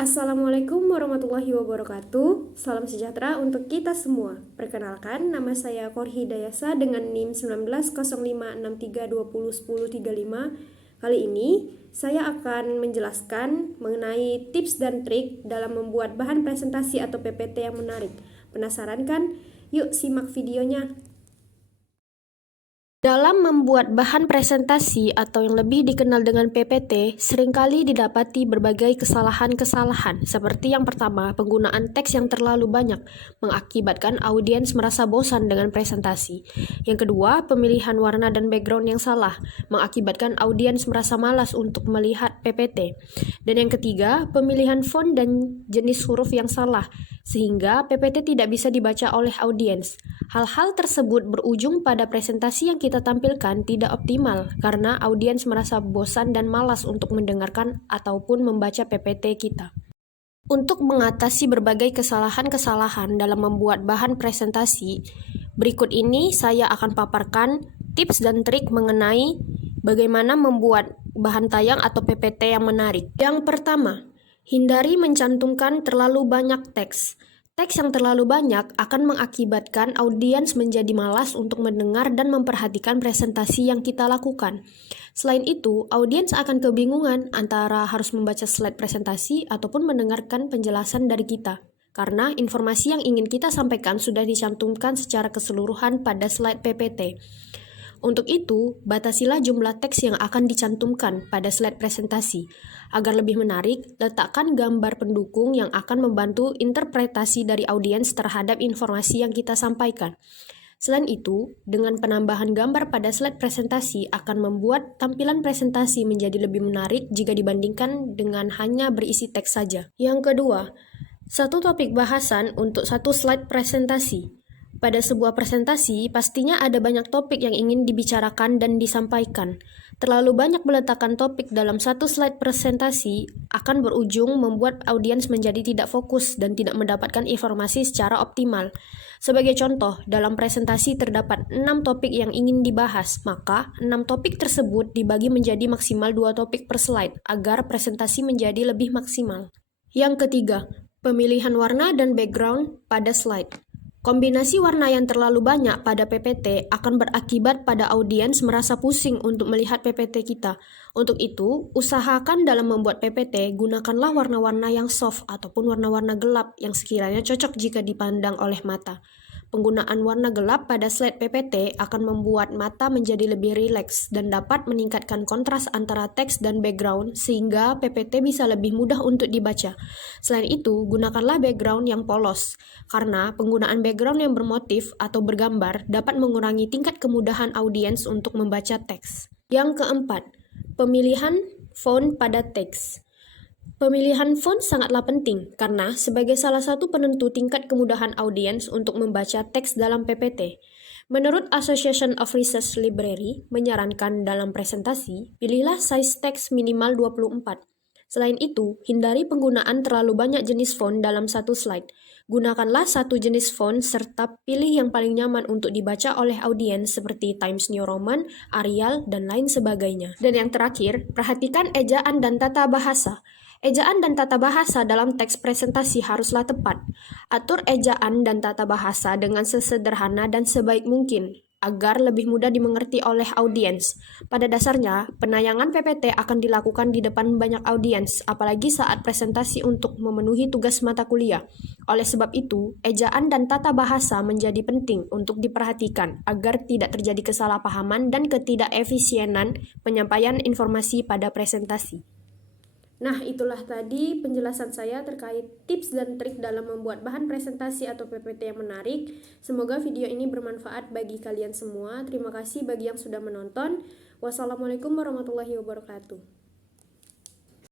Assalamualaikum warahmatullahi wabarakatuh. Salam sejahtera untuk kita semua. Perkenalkan, nama saya Korhi Dayasa dengan NIM 190563201035. Kali ini saya akan menjelaskan mengenai tips dan trik dalam membuat bahan presentasi atau PPT yang menarik. Penasaran kan? Yuk simak videonya. Dalam membuat bahan presentasi atau yang lebih dikenal dengan PPT, seringkali didapati berbagai kesalahan-kesalahan. Seperti yang pertama, penggunaan teks yang terlalu banyak mengakibatkan audiens merasa bosan dengan presentasi. Yang kedua, pemilihan warna dan background yang salah mengakibatkan audiens merasa malas untuk melihat PPT. Dan yang ketiga, pemilihan font dan jenis huruf yang salah sehingga PPT tidak bisa dibaca oleh audiens. Hal-hal tersebut berujung pada presentasi yang kita tampilkan tidak optimal karena audiens merasa bosan dan malas untuk mendengarkan ataupun membaca PPT kita. Untuk mengatasi berbagai kesalahan-kesalahan dalam membuat bahan presentasi, berikut ini saya akan paparkan tips dan trik mengenai bagaimana membuat bahan tayang atau PPT yang menarik. Yang pertama, hindari mencantumkan terlalu banyak teks. Teks yang terlalu banyak akan mengakibatkan audiens menjadi malas untuk mendengar dan memperhatikan presentasi yang kita lakukan. Selain itu, audiens akan kebingungan antara harus membaca slide presentasi ataupun mendengarkan penjelasan dari kita. Karena informasi yang ingin kita sampaikan sudah dicantumkan secara keseluruhan pada slide PPT. Untuk itu, batasilah jumlah teks yang akan dicantumkan pada slide presentasi. Agar lebih menarik, letakkan gambar pendukung yang akan membantu interpretasi dari audiens terhadap informasi yang kita sampaikan. Selain itu, dengan penambahan gambar pada slide presentasi akan membuat tampilan presentasi menjadi lebih menarik jika dibandingkan dengan hanya berisi teks saja. Yang kedua, satu topik bahasan untuk satu slide presentasi. Pada sebuah presentasi, pastinya ada banyak topik yang ingin dibicarakan dan disampaikan. Terlalu banyak meletakkan topik dalam satu slide presentasi akan berujung membuat audiens menjadi tidak fokus dan tidak mendapatkan informasi secara optimal. Sebagai contoh, dalam presentasi terdapat 6 topik yang ingin dibahas, maka 6 topik tersebut dibagi menjadi maksimal 2 topik per slide agar presentasi menjadi lebih maksimal. Yang ketiga, pemilihan warna dan background pada slide. Kombinasi warna yang terlalu banyak pada PPT akan berakibat pada audiens merasa pusing untuk melihat PPT kita. Untuk itu, usahakan dalam membuat PPT, gunakanlah warna-warna yang soft ataupun warna-warna gelap yang sekiranya cocok jika dipandang oleh mata. Penggunaan warna gelap pada slide PPT akan membuat mata menjadi lebih rileks dan dapat meningkatkan kontras antara teks dan background sehingga PPT bisa lebih mudah untuk dibaca. Selain itu, gunakanlah background yang polos, karena penggunaan background yang bermotif atau bergambar dapat mengurangi tingkat kemudahan audiens untuk membaca teks. Yang keempat, pemilihan font pada teks. Pemilihan font sangatlah penting karena sebagai salah satu penentu tingkat kemudahan audiens untuk membaca teks dalam PPT. Menurut Association of Research Library menyarankan dalam presentasi, pilihlah size teks minimal 24. Selain itu, hindari penggunaan terlalu banyak jenis font dalam satu slide. Gunakanlah satu jenis font serta pilih yang paling nyaman untuk dibaca oleh audiens seperti Times New Roman, Arial, dan lain sebagainya. Dan yang terakhir, perhatikan ejaan dan tata bahasa. Ejaan dan tata bahasa dalam teks presentasi haruslah tepat. Atur ejaan dan tata bahasa dengan sesederhana dan sebaik mungkin agar lebih mudah dimengerti oleh audiens. Pada dasarnya, penayangan PPT akan dilakukan di depan banyak audiens, apalagi saat presentasi untuk memenuhi tugas mata kuliah. Oleh sebab itu, ejaan dan tata bahasa menjadi penting untuk diperhatikan agar tidak terjadi kesalahpahaman dan ketidakefisienan penyampaian informasi pada presentasi. Nah, itulah tadi penjelasan saya terkait tips dan trik dalam membuat bahan presentasi atau PPT yang menarik. Semoga video ini bermanfaat bagi kalian semua. Terima kasih bagi yang sudah menonton. Wassalamualaikum warahmatullahi wabarakatuh.